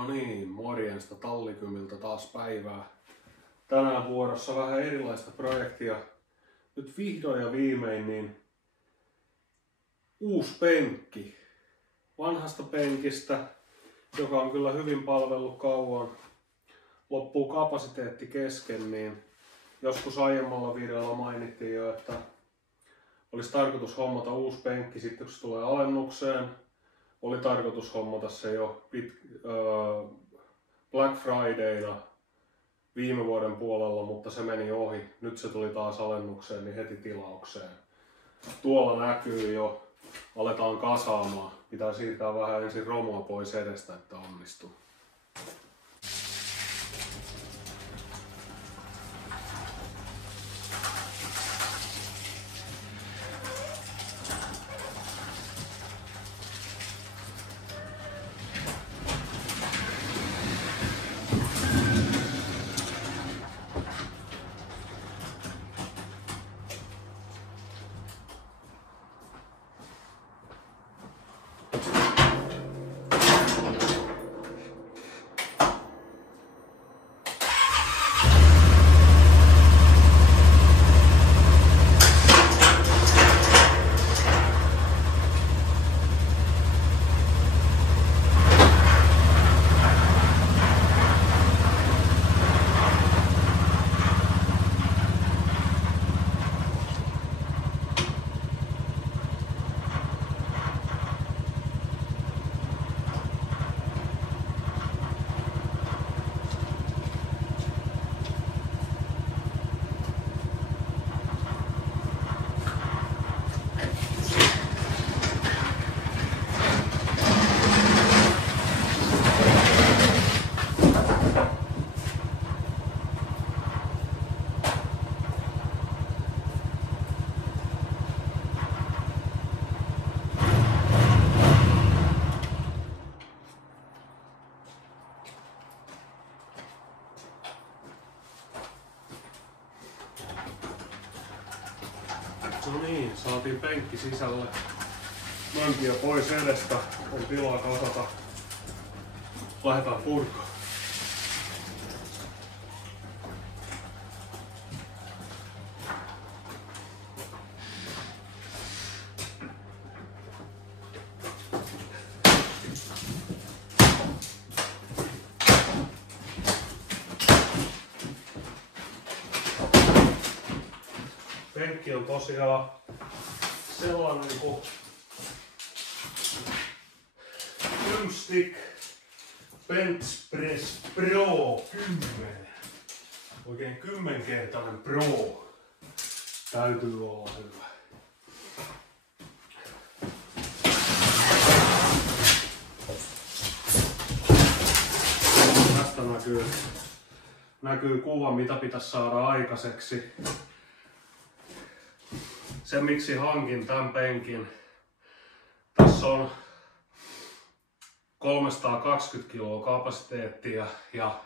No niin, morjesta Tallikymiltä taas päivää. Tänään vuorossa vähän erilaista projektia. Nyt vihdoin ja viimein niin uusi penkki. Vanhasta penkistä, joka on kyllä hyvin palvellut kauan. Loppuu kapasiteetti kesken, niin joskus aiemmalla videolla mainittiin jo, että olisi tarkoitus hommata uusi penkki sitten kun se tulee alennukseen. Oli tarkoitus hommata se jo Black Fridayna viime vuoden puolella, mutta se meni ohi. Nyt se tuli taas alennukseen, niin heti tilaukseen. Tuolla näkyy jo, aletaan kasaamaan. Pitää siirtää vähän ensin romua pois edestä, että onnistuu. No niin, saatiin penkki sisälle. Mönkiä pois edestä, on tilaa kasata. Lähdetään purkaan. Penkki on tosiaan sellainen kuin Drumstick Bench Press Pro 10. Oikein 10-kertainen Pro. Täytyy olla hyvä. Tästä näkyy kuva, mitä pitäisi saada aikaiseksi. Se miksi hankin tämän penkin, tässä on 320 kiloa kapasiteettia ja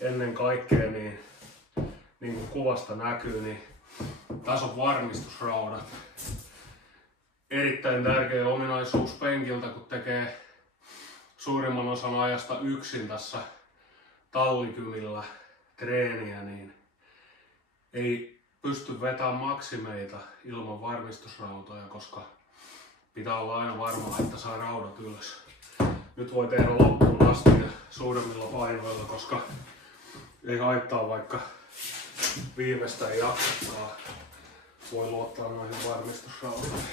ennen kaikkea niin kuin kuvasta näkyy, niin tässä on varmistusraudat. Erittäin tärkeä ominaisuus penkiltä, kun tekee suurimman osan ajasta yksin tässä Tallikymillä treeniä, niin ei pysty vetämään maksimeita ilman varmistusrautoja, koska pitää olla aina varma, että saa raudat ylös. Nyt voi tehdä loppuun asti ja suuremmilla painoilla, koska ei haittaa vaikka viimeistä ei jaksakaan. Voi luottaa noihin varmistusrautoihin.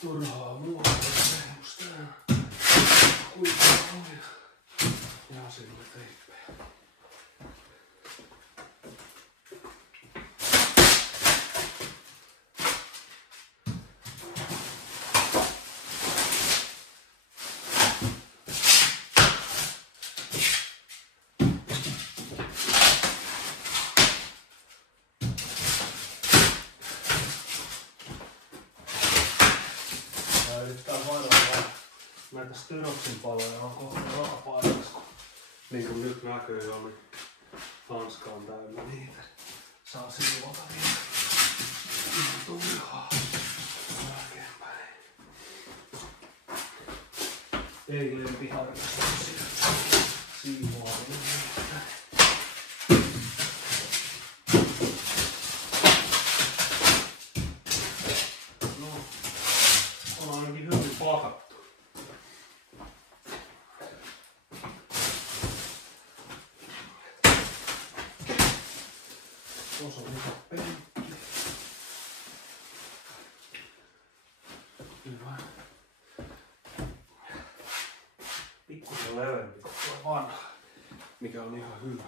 Turhaa muuta. Ja sille teippejä. Yrittää varoa. Näitä styroksin paloja on kohta joka paikassa. Niin kuin nyt näkyy jo, niin hanska on täynnä niitä. Saa silvota vielä. Turhaa. Jälkeenpäin. Ei lempiharrastuksia. Siivoaminen. No, on ainakin hyvin pakattu. Tuossa on hyvä penkki. Hyvä. Pikkusen leveämpi kuin tuo vanha, mikä on ihan hyvä.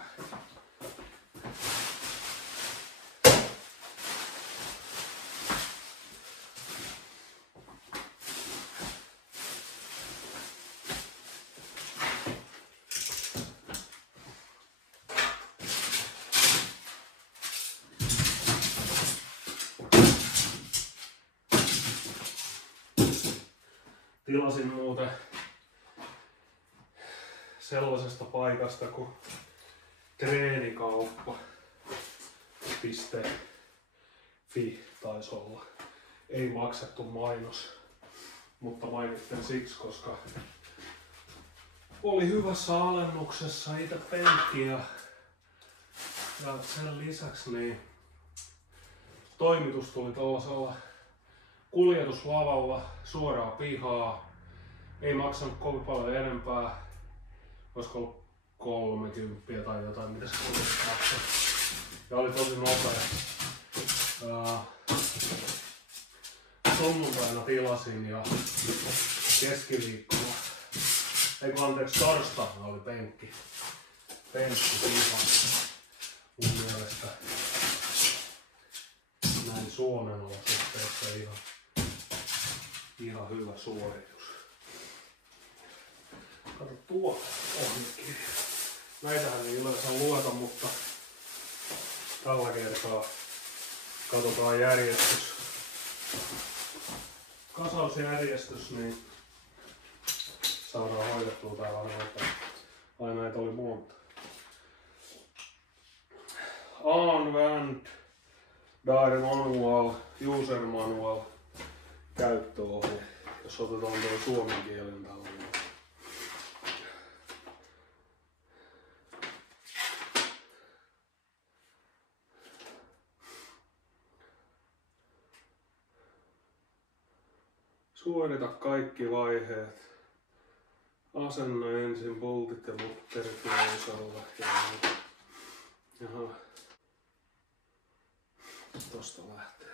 Tilasin muuten sellaisesta paikasta kuin treenikauppa.fi taisi olla. Ei maksettu mainos, mutta mainitsen siksi, koska oli hyvässä alennuksessa itse penkki ja sen lisäksi niin toimitus tuli tuollaisella kuljetuslavalla suoraan pihaa. Ei maksanut kovin paljon enempää. Olisiko ollut 30 tai jotain, mitä se maksoi. Ja oli tosi nopea. Sunnuntaina tilasin ja keskiviikkona, torstaina oli penkki piha. Mun mielestä näin Suomen olosuhteissa ihan hyvä suoritus. Kato tuo ohjekirja. Näitähän ei yleensä lueta, mutta tällä kertaa katsotaan järjestys. Kasausjärjestys, niin saadaan hoidettua täällä nopeasti. Ai näitä oli monta. Använd Diary Manual, User Manual, käyttöohje. Jos otetaan tuo suomen kielen tällainen. Suorita kaikki vaiheet. Asenna ensin boltit ja mutterit lausalla. Jaha. Tosta lähtee.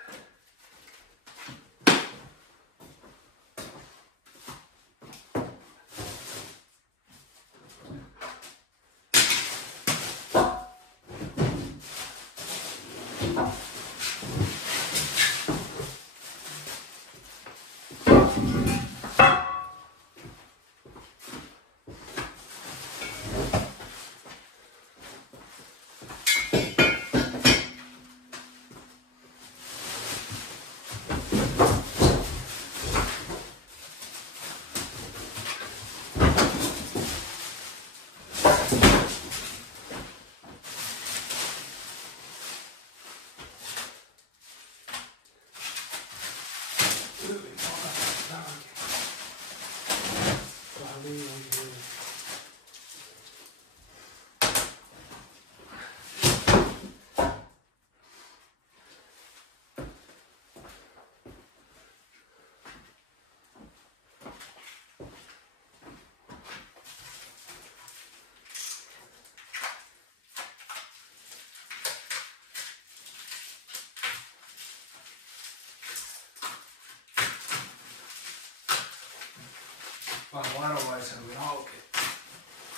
Vähän varovaisemmin auki.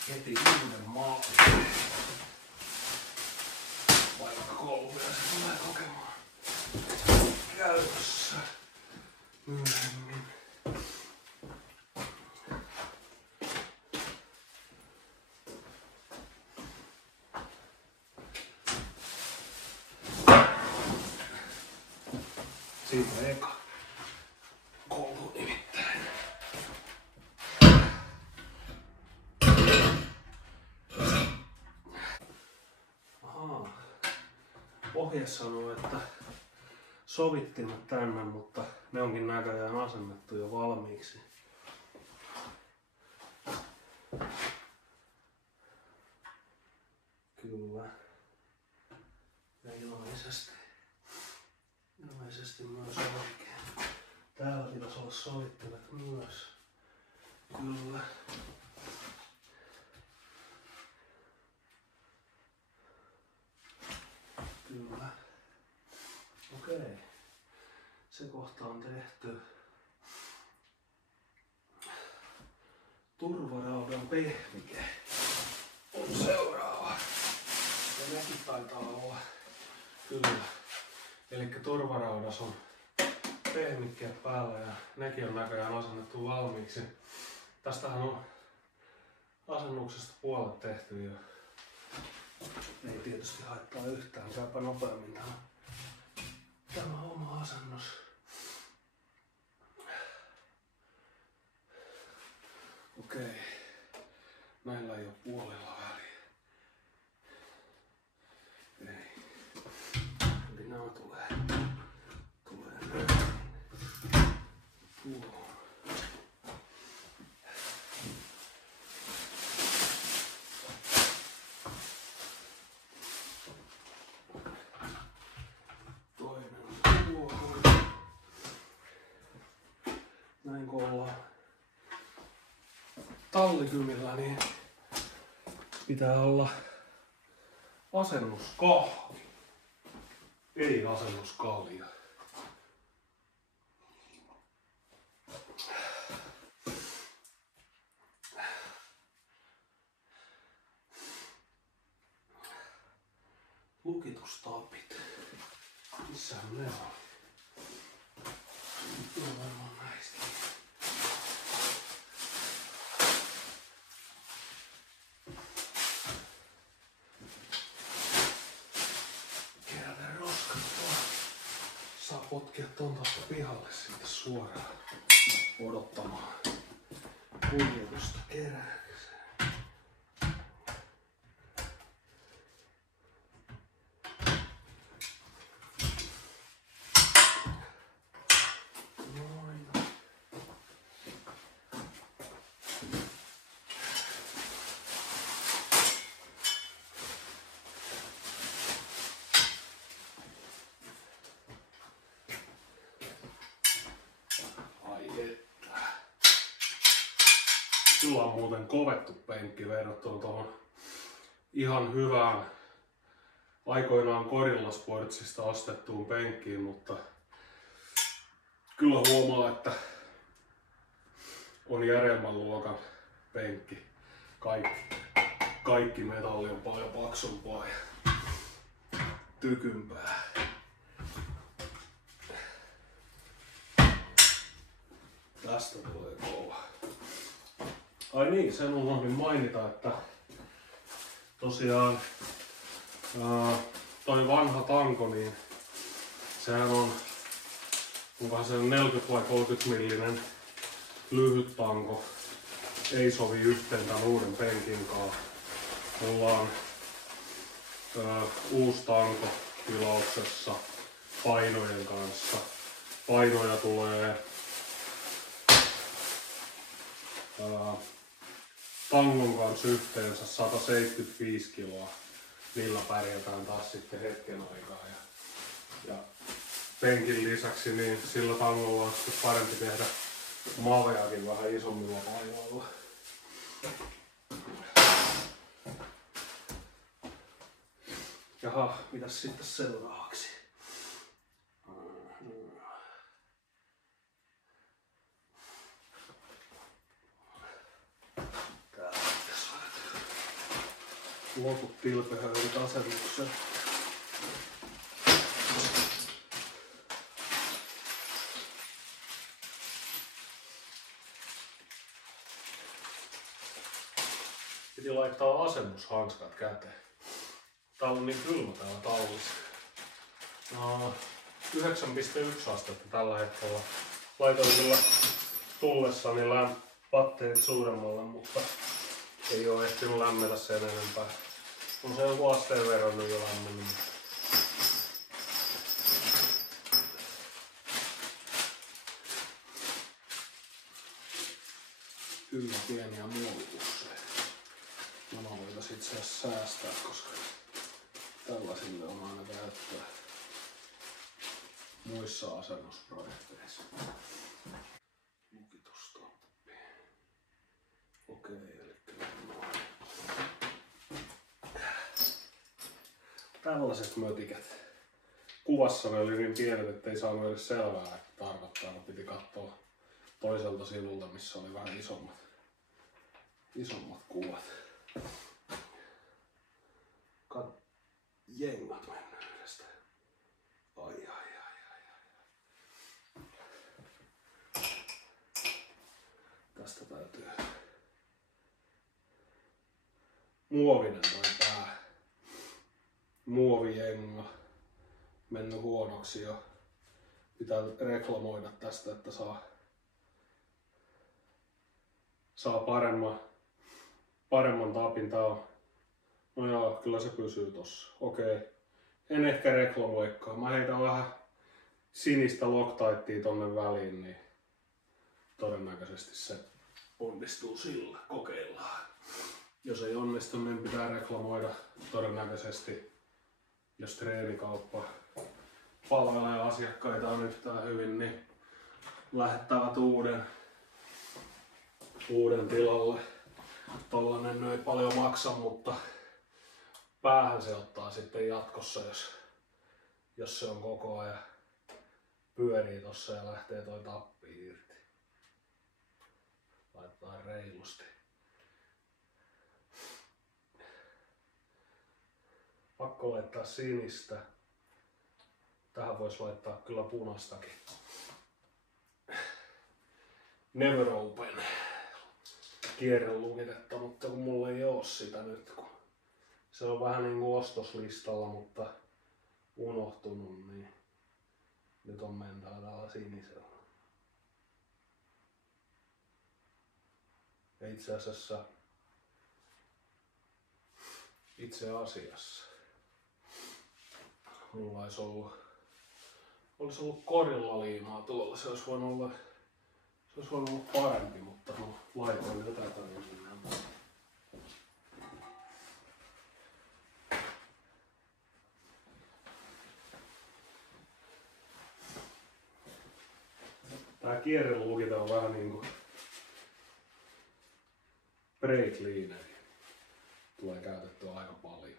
Heti uuden maalin. Vaikka kouluja se tulee kokemaan käytössä myöhemmin. Siitä eka koulu nimittäin. Ohje sanoo, että sovittimet tänne, mutta ne onkin näköjään asennettu jo valmiiksi. Kyllä. Ja ilmeisesti myös oikein. Täällä pitäisi olla sovittimet myös. Kyllä. Kyllä. Okei. Se kohta on tehty. Turvaraudan pehmike on seuraava. Ja nekin taitaa olla. Kyllä. Elikkä turvaraudas on pehmikkeet päällä ja nekin on näköjään asennettu valmiiksi. Tästähän on asennuksesta puolet tehty jo. Ei tietysti haittaa yhtään, käypä nopeammin tämä oma asennus. Okei, näillä ei ole puolella väliä. Ei. Eli nämä tulee näin. Tuohon. Näin kun ollaan tallikymillä, niin pitää olla asennuskahvi, ei asennuskalja. Lukitustapit. Missähän ne on? Nyt on varmaan näistä. Kerätä roskat vaan. Saa potkia ton tosta pihalle siitä suoraan odottamaan kuljetusta kerääkseen. Kyllä on muuten kovettu penkki verrattuna tuohon ihan hyvään aikoinaan Gorilla Sportsista ostettuun penkkiin, mutta kyllä huomaa, että on järjemmän luokan penkki. Kaikki metalli on paljon paksumpaa ja tykympää. Tästä tulee kova. Ai niin, sen unohdin mainita, että tosiaan toi vanha tanko, niin sehän onkohan se 40 vai 30 millinen lyhyt tanko. Ei sovi yhteen tämän uuden penkin kanssa. Mulla on uusi tanko tilauksessa painojen kanssa. Painoja tulee tangon kanssa yhteensä 175 kiloa. Niillä pärjätään taas sitten hetken aikaa. Ja penkin lisäksi niin sillä tangolla on sitten parempi tehdä maveakin vähän isommilla painoilla. Jaha, mitäs sitten seuraavaksi? Loput tilpehöyrit asennukseen. Piti laittaa asennushanskat käteen. Täällä on niin kylmä täällä taulussa. 9,1 astetta tällä hetkellä. Laitoin kyllä tullessani patterit suuremmalle, mutta ei oo ehtinyt lämmetä sen enempää. On se joku asteen verran nyt jo lämmennyt. Kyllä pieniä muovipusseja. Nämä voitaisiin itse asiassa säästää, koska tällaisille on aina käyttöä muissa asennusprojekteissa. Lukitustappi. Okei, eli tällaiset mötikät. Kuvassa ne oli niin pienet, ettei saanut edes selvää, että tarkoittaa. Piti katsoa toiselta sivulta, missä oli vähän isommat kuvat. Jengat menneestä. Ai. Tästä täytyy muovinen toi pää. Muovijenga. Mennyt huonoksi jo. Pitää reklamoida tästä, että saa paremman tapin. Tää on, no joo, kyllä se pysyy tossa. Okei. En ehkä reklamoikaan. Mä heitän vähän sinistä Loctitea tonne väliin, niin todennäköisesti se onnistuu sillä. Kokeillaan. Jos ei onnistu, niin pitää reklamoida todennäköisesti, jos treenikauppa palvelee asiakkaitaan yhtään hyvin, niin lähettävät uuden tilalle. Tollanen ei paljon maksa, mutta päähän se ottaa sitten jatkossa, jos se on koko ajan pyörii tossa ja lähtee toi tappi irti. Laitetaan reilusti. Pakko laittaa sinistä. Tähän voisi laittaa kyllä punastakin. Never Open kierrelukitetta, mutta kun mulla ei oo sitä nyt, kun se on vähän niinku ostoslistalla, mutta unohtunut, niin nyt on mennään täällä sinisellä. Ja itse asiassa mulla olisi ollut korillaliimaa tuolla, se olisi voinut olla parempi, mutta no, laitoin tätä tänne. Tää kierrelukite on vähän niinku brake cleaneri. Tulee käytettyä aika paljon.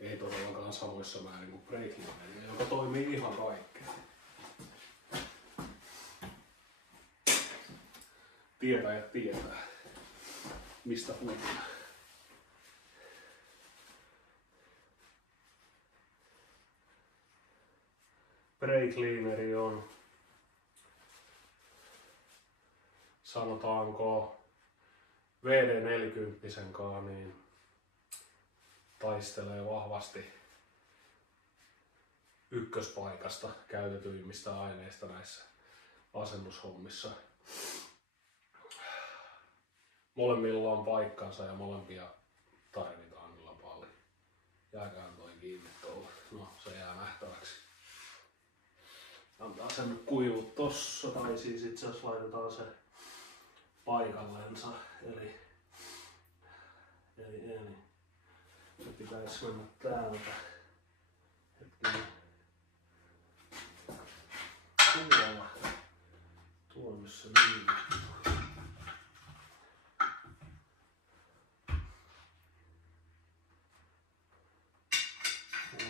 Ei todellakaan samoissa määrin kuin brake cleaneri, joka toimii ihan kaikkeen. Tietäjät tietää, mistä puhutaan. Brake cleaneri on, sanotaanko, VD40 kaa, niin taistelee vahvasti ykköspaikasta käytetyimmistä aineista näissä asennushommissa. Molemmilla on paikkansa ja molempia tarvitaan kyllä paljon. Jääkään toi kiinni tuolla. No, se jää nähtäväksi. Antaa sen nyt kuivua tossa, tai siis itse asiassa laitetaan se paikallensa. Eli se pitäisi mennä täältä. Hetkinen. Tuo on missä niin.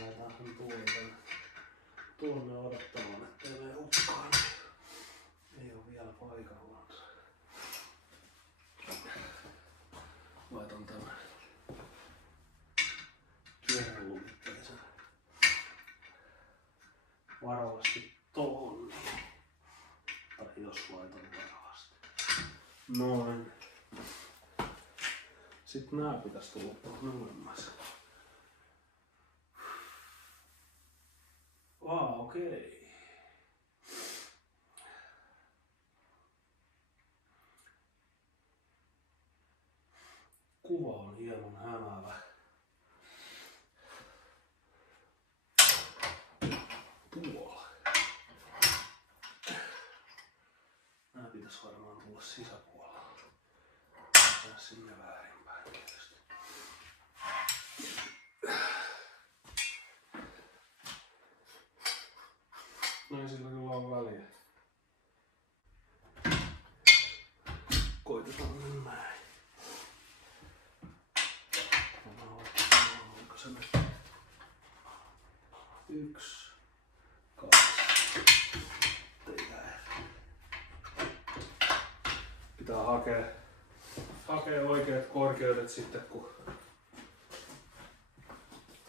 Laitetaan sen tuonne odottamaan, ettei mene hukkaan. Ei oo vielä paikallaan. Laitan tämän kierrelukitteisen varovasti tohon. Tai jos laitan varovasti. Noin. Sitten nää pitäis tulla tuohon ylemmäs. Okei. Kuva on hieman hämäävä. Tuolla. Nää pitäis varmaan tulla sisäpuolella. mennä sinne väärinpäin tietysti. Näin sillä kyllä on väliä. Koitetaan nyt näin. Onko se nyt? 1, 2. Pitää hakea oikeat korkeudet sitten, kun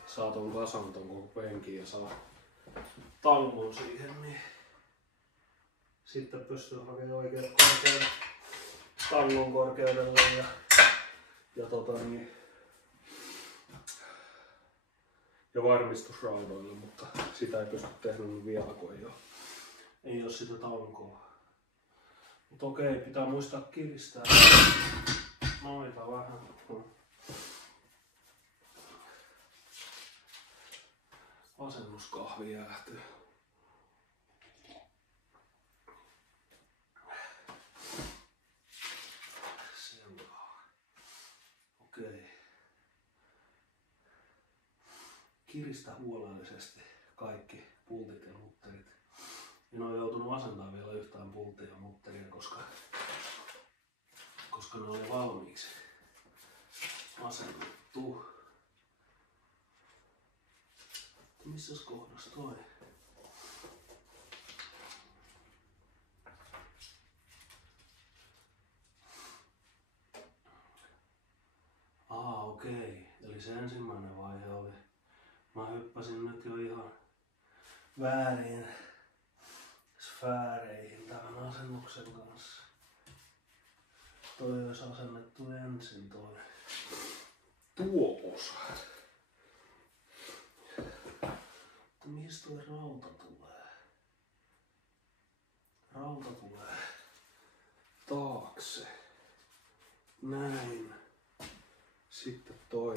saa ton kasan ton koko penkin ja saa tangon siihen, niin sitten pystyy hakemaan oikeat korkeudet tangon korkeudelle ja ja varmistusraudoille, mutta sitä ei pysty tehdä vielä, kun ei ole sitä tankoa. Mutta okei, pitää muistaa kiristää noita vähän. Asennuskahvi jäähtyy. Seuraava. Okei. Kiristä huolellisesti kaikki pultit ja mutterit. En ole joutunut asentamaan vielä yhtään pulttia ja mutteria, koska ne oli valmiiksi asennettu. Missäs kohdassa toi? Okei. Eli se ensimmäinen vaihe oli. Mä hyppäsin nyt jo ihan väärin sfääreihin tämän asennuksen kanssa. Toi olisi asennettu ensin tuo osa. Mihin toi rauta tulee? Rauta tulee taakse. Näin. Sitten toi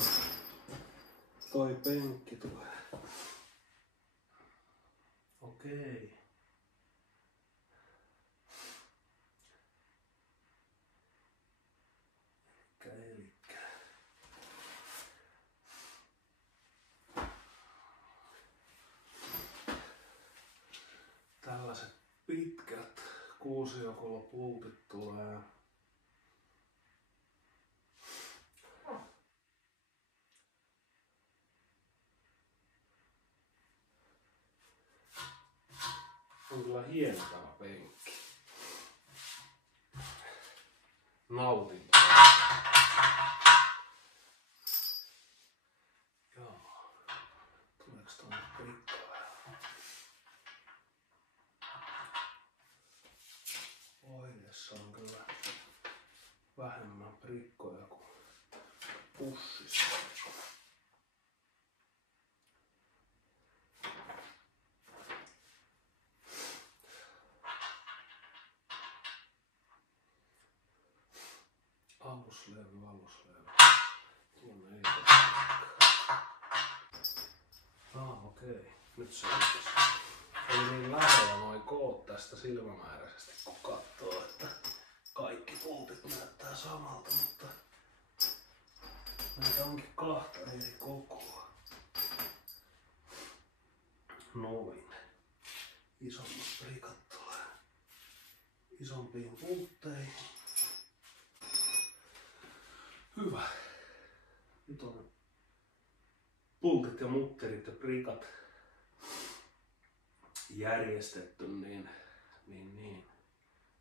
penkki tulee. Okei. Elikkä. Tällaiset pitkät kuusijakolopultit tulee. On kyllä hieno tämä penkki. Nautin. Joo. Tuleeks tuonne prikkaa vähän? Oidessa on kyllä vähemmän prikkoja kuin pussissa. Aluslevy. Tuonne ei okei. Nyt se oli niin lähellä noin koot tästä silmämääräisesti, kun katsoo, että kaikki pultit näyttää samalta, mutta näitä onkin kahta eri kokoa. Noin. Isommat prikat tulee isompiin pultteihin. Hyvä. Nyt on pultit ja mutterit ja prikat järjestetty, niin.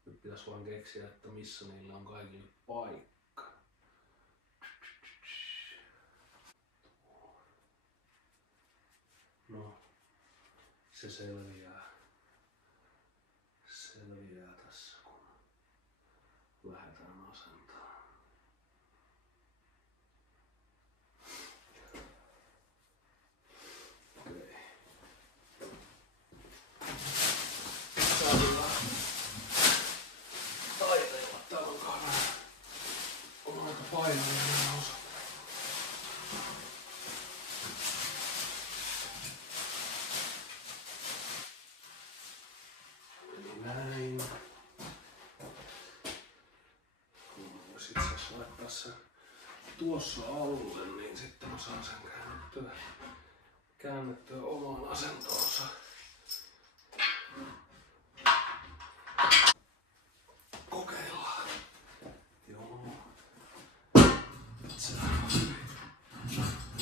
Nyt pitäisi vaan keksiä, että missä niillä on kaikille paikka. No, se selviää tässä, kun lähdetään asentamaan. Okei. Saadaan taiteilla tämän kameran. On aika painavia osa. laittaa sen tuossa alle, niin sitten mä saan sen käännettyä omaan asentoonsa. Kokeillaan. Joo. Se on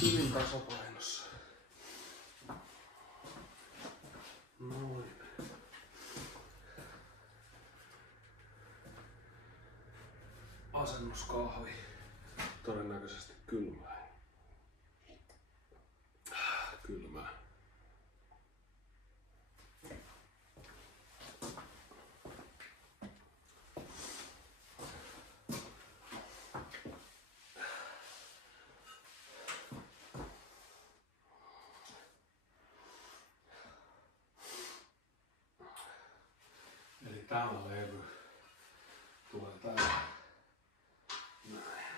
hyvin tasapainossa. Noin. Asennuskahvi. Todennäköisesti kylmää. Kylmää. Eli täällä levy tulee täällä. Näin.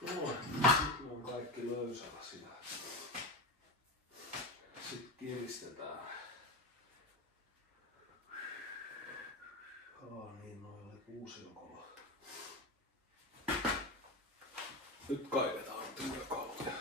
Sitten on kaikki löysällä siinä. Sitten kiristetään. Niin, noin oli kuusiokolo. Nyt kaivetaan työkaluja.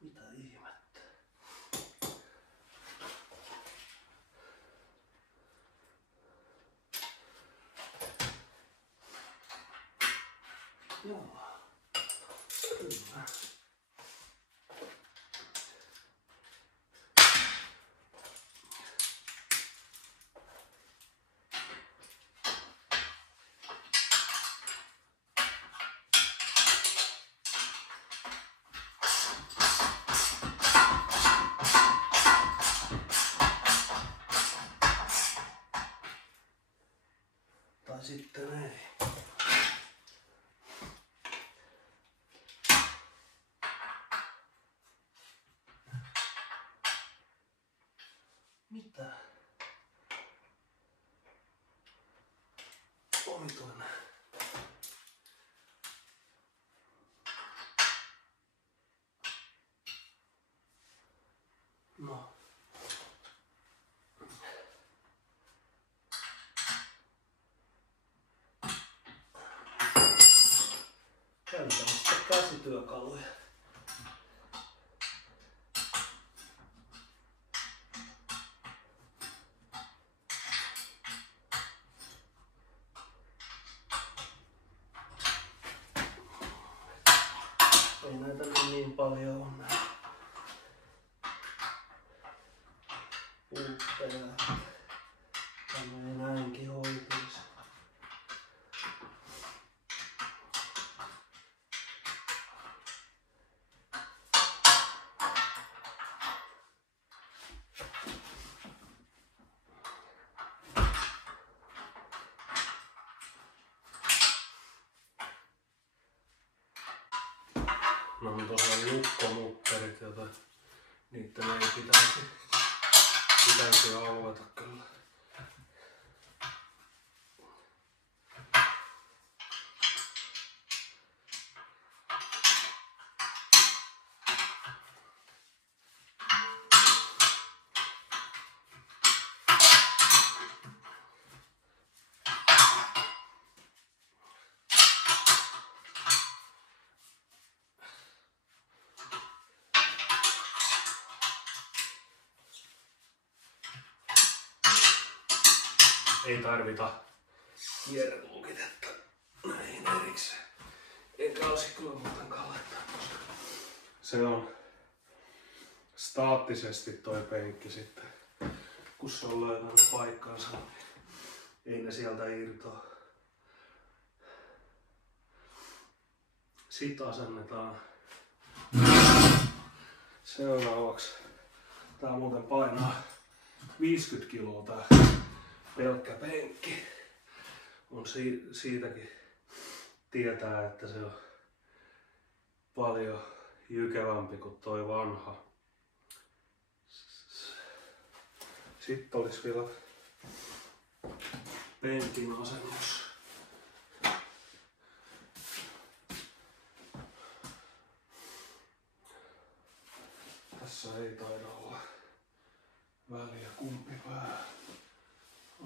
Mitä ihmettä? Joo. Kyllä. Tai sitten ei. Mitä? Omituinen. No. Käytetään sitten käsityökaluja. Ei näitä niin paljon ole näitä puutteja. Tämä ei näinkin hoituisi. No on tosiaan lukkomutterit, joita niitten ei pitäisi aueta kyllä. ei tarvita kierrelukitetta näihin erikseen. Eikä olisi kyllä muutenkaan laittaa, koska se on staattisesti toi penkki sitten. Kun se on löytänyt paikkansa, niin ei ne sieltä irtoa. Sitten asennetaan seuraavaksi. Tää muuten painaa 50 kiloa tää pelkkä penkki. On siitäkin tietää, että se on paljon jykevämpi kuin toi vanha. Sitten olisi vielä penkin asennus. Tässä ei taida olla väliä kumpi pää.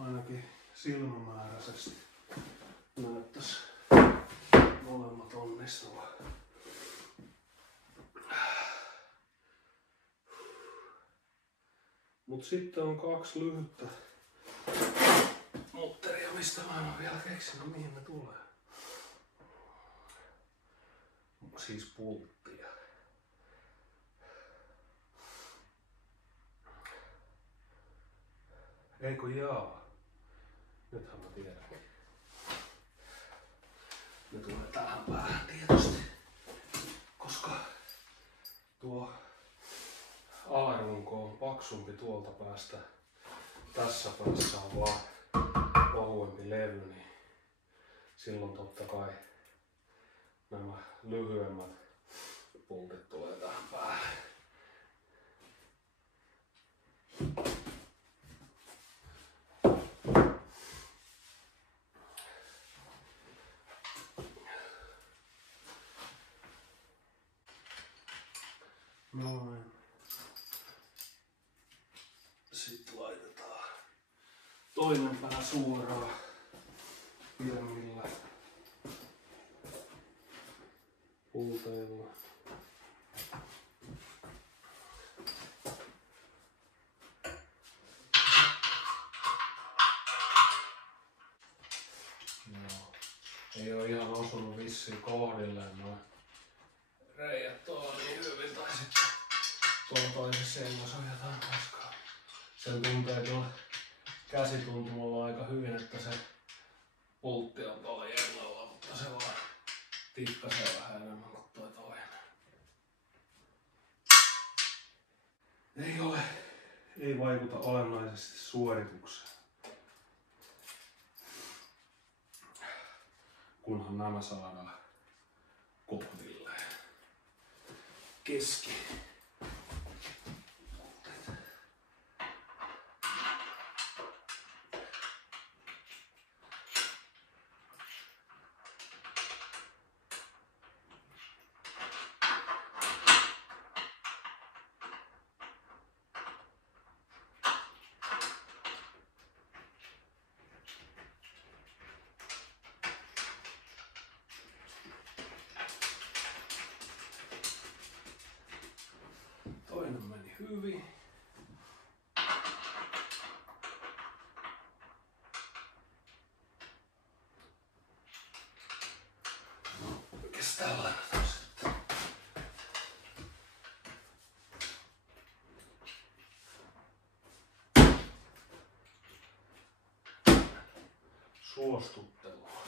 Ainakin silmämääräisesti näyttäisi molemmat onnistuvan. Mut sitten on 2 lyhyttä mutteria, mistä mä en oo vielä keksinyt mihin ne tulee. Siis pulttia. Eikö jaa? Nythän mä tiedänkin. Ne tulee tähän päähän tietysti. Koska tuo alarunko on paksumpi tuolta päästä. Tässä päässä on vaan ohuempi levy, niin silloin totta kai nämä lyhyemmät pultit tulee tähän päähän. Noin. Sitten laitetaan toinen pää suoraan pidemmillä pulteilla. No, ei oo ihan osunut vissiin kohdilleen noin reijät tuolla niin hyvin, tai sitten tuolla toisessa sengassa on jotain paskaa. Sen tuntee kyllä käsituntumalla aika hyvin, että se pultti on tuolla jellalla, mutta se vaan tikkasee vähän enemmän kuin toi toinen. Ei vaikuta olennaisesti suoritukseen. Kunhan nämä saadaan kohdilleen. Keski. Toinen meni hyvin. Mikäs tällainen on sitten? Suostuttelua.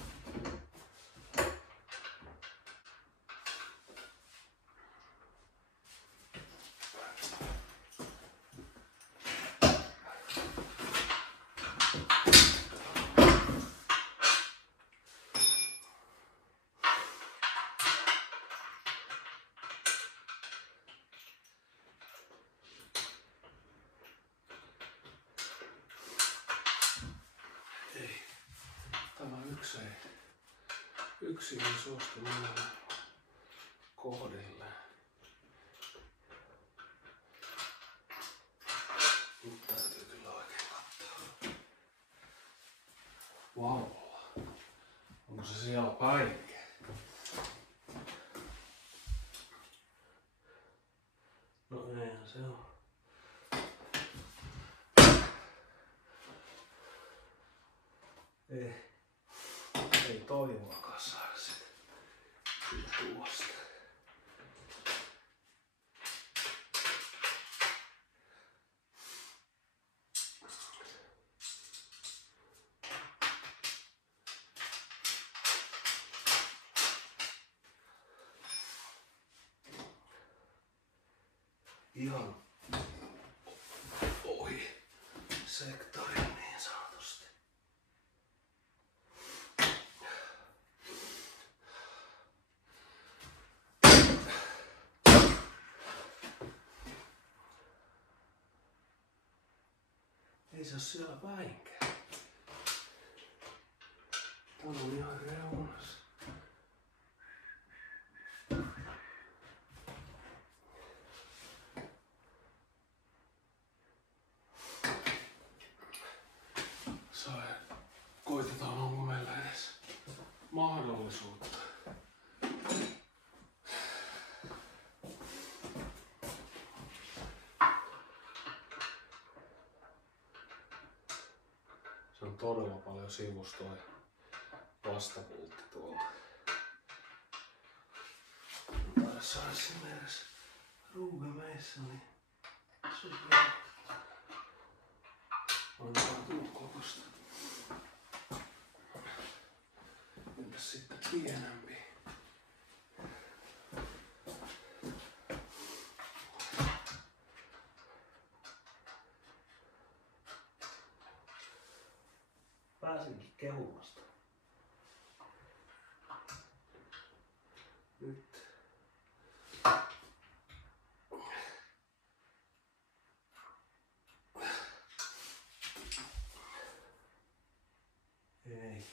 Tämä yksi ei suostu menemään kohdilleen. Nyt täytyy kyllä oikein katsoa. Vau. Onko se siellä päinkin? No eihän se ole. Ei toivoakaan saada sitä tuosta. Ihan ohi sektorin niin sanotusti. Ei se oo siellä päinkään. Tää on ihan reunassa. Koitetaan, onko meillä edes mahdollisuutta. Se on todella paljon sivustoa ja vastapultti tuolta. Taida saada sinne edes ruuhemeissä, niin super. On tuon kokosta. Entäs sitten pienempi? Pääsinkin kehumasta. Nyt. Ei.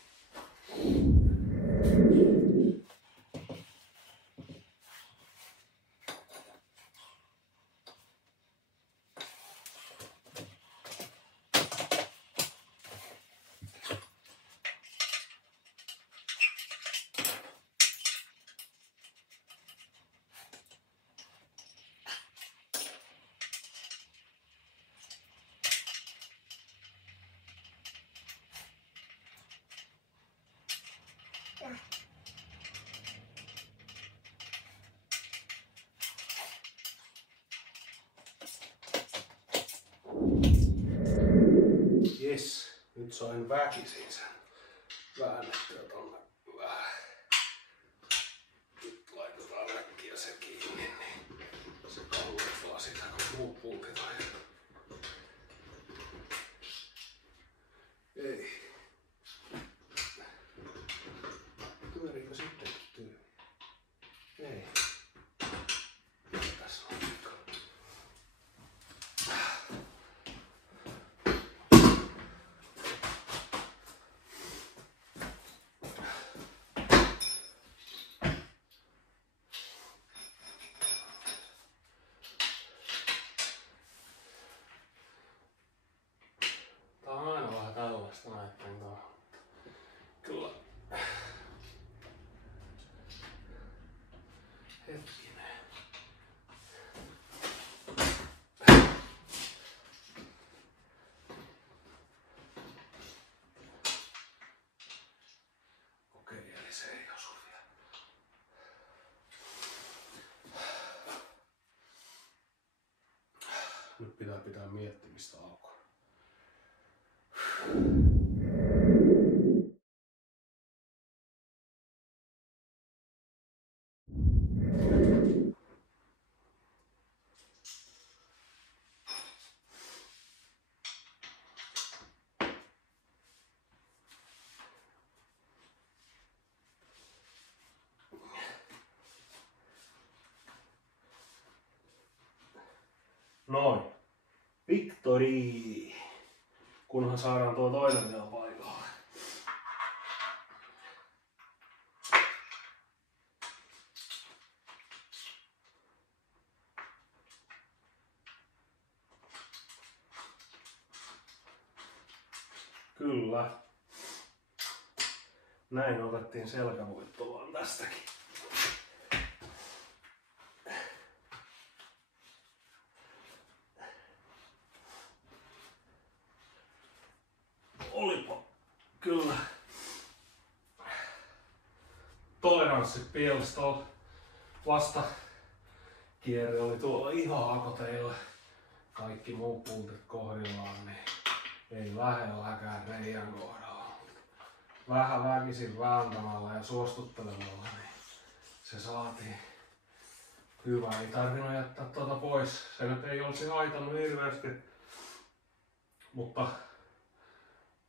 Jes, nyt sain väkisin sen väännettyä tonne vähän. Nyt laitetaan äkkiä se kiinni, niin se kallettaa sitä, kun muut pultit on. Ei. Pyöriikö sittenkin tyyli? Ei. Tässä on vika. Tää on aina vähän tällaista näitten kanssa. Kyllä. Hetkinen. Okei, eli se ei osu vielä. Nyt pitää pitää miettimistä aukoa. Noin. Victory! Kunhan saadaan tuo toinen vielä paikalle. Kyllä. Näin otettiin selkävoitto vaan tästäkin. Olipa kyllä balanssit pielessä tuolla vasta kierre oli tuolla ihan hakoteilla. Kaikki muut pultit kohdillaan, niin ei lähelläkään reijän kohdalla. Vähän väkisin vääntämällä ja suostuttelemalla, niin se saatiin hyvä. Ei tarvinnut jättää tuota pois. Se nyt ei olisi haitannut hirveästi, mutta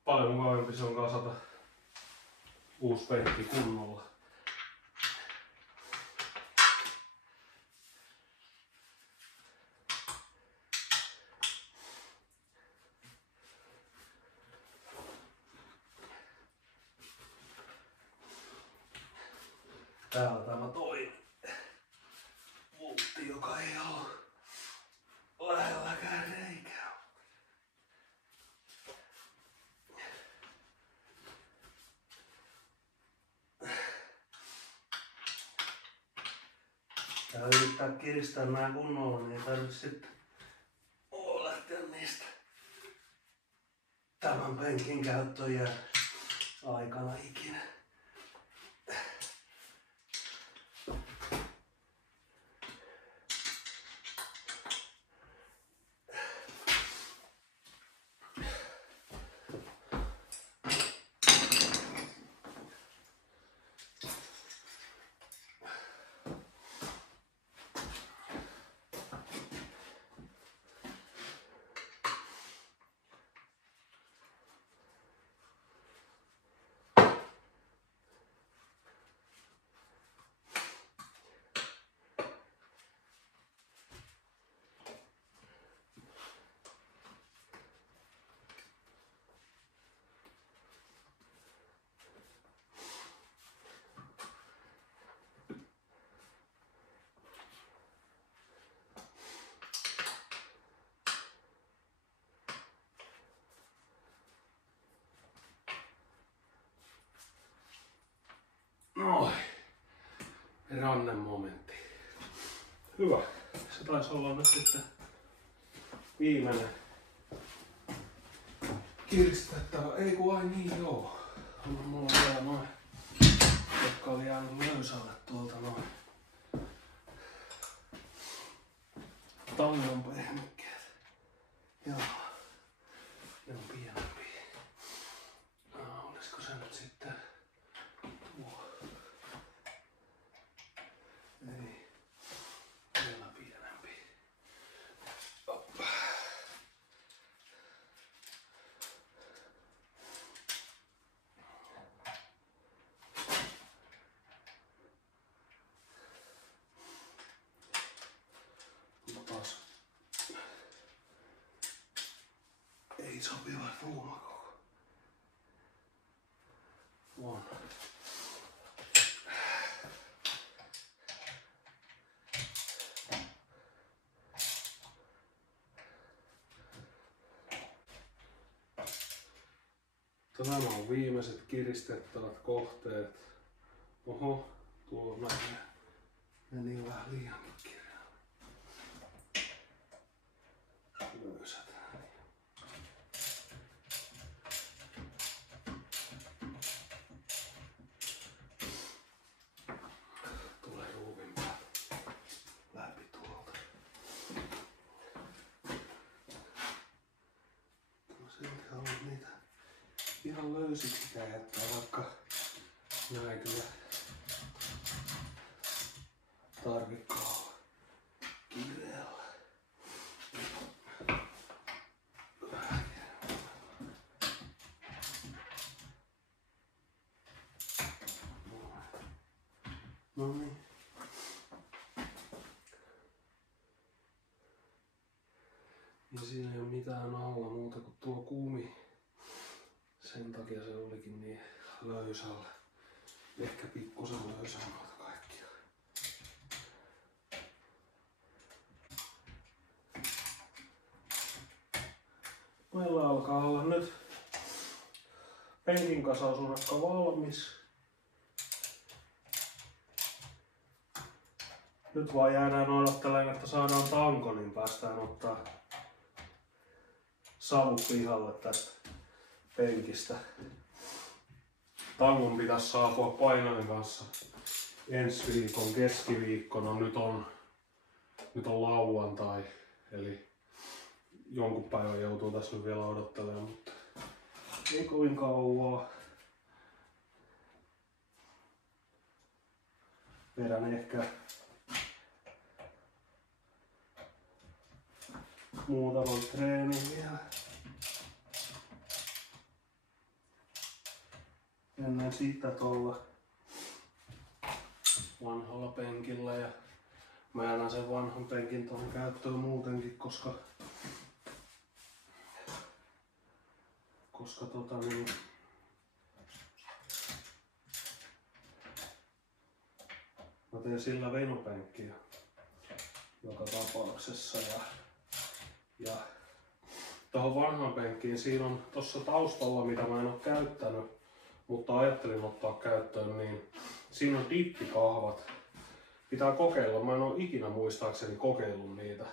paljon mukavampi se on kasata uusi penkki kunnolla. Täällä tämä toinen pultti, joka ei ole lähelläkään reikää. Tää yrittää kiristää nää kunnolla, niin ei tarvitse sitten lähteä niistä tämän penkin käyttöön aikana ikinä. Noin. Rannemomentti. Hyvä. Se taisi olla nyt sitten viimeinen kiristettävä. Ei kun ai niin joo. Mulla on vielä noin, jotka oli jäänyt löysälle tuolta noin. Tangon pehmykkeet. Joo. Ne on pienempiä. Olisiko se nyt sitten tuo? Ei. Vielä pienempi. Oppa. Taas ei sopiva ruumakoko. On. Nämä on viimeiset kiristettävät kohteet. Oho, tuo meni vähän liiankin kirjaan. Löysät. Tulee ruuvin läpi tuolta. No silti haluan niitä ihan löysiksi jättää, vaikka näin kyllä tarvikkaa olla kireellä. No niin. Niin siinä ei ole mitään alla muuta kuin tuo kumi. Sen takia se olikin niin löysällä. Ehkä pikkusen löysämmältä kaikkia. Meillä alkaa olla nyt penkin kasausurakka valmis. Nyt vaan jäädään odottelemaan, että saadaan tanko, niin päästään ottaa savu pihalle tästä penkistä. Tangon pitäisi saapua painojen kanssa ensi viikon keskiviikkona. Nyt on lauantai, eli jonkun päivän joutuu tässä nyt vielä odottelemaan, mutta ei kovin kauaa. Vedän ehkä muutaman treenin vielä ennen sitä tuolla vanhalla penkillä, ja mä jätän sen vanhan penkin tuohon käyttöön muutenkin, koska mä teen sillä venupenkkiä joka tapauksessa, ja tuohon vanhaan penkkiin siinä on tuossa taustalla, mitä mä en oo käyttänyt, mutta ajattelin ottaa käyttöön, niin siinä on dippikahvat. Pitää kokeilla, mä en oo ikinä muistaakseni kokeillut niitä,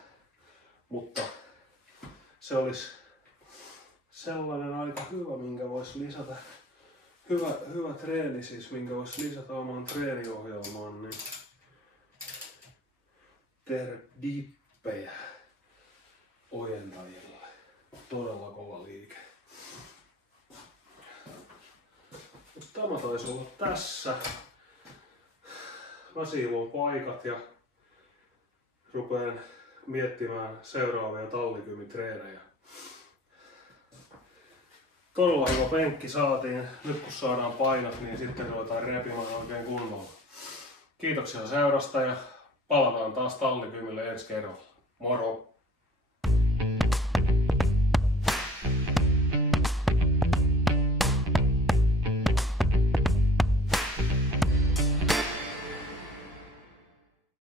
mutta se olisi sellainen aika hyvä, minkä voisi lisätä, hyvä treeni siis, minkä voisi lisätä omaan treeniohjelmaan, niin tehdä dippejä ojentajille. Todella kova liike. Tämä taisi olla tässä. Mä siivoon paikat ja rupeen miettimään seuraavia tallikymitreenejä. Todella hyvä penkki saatiin. Nyt kun saadaan painot, niin sitten ruvetaan repimään oikein kunnolla. Kiitoksia seurasta ja palataan taas tallikymille ensi kerralla. Moro!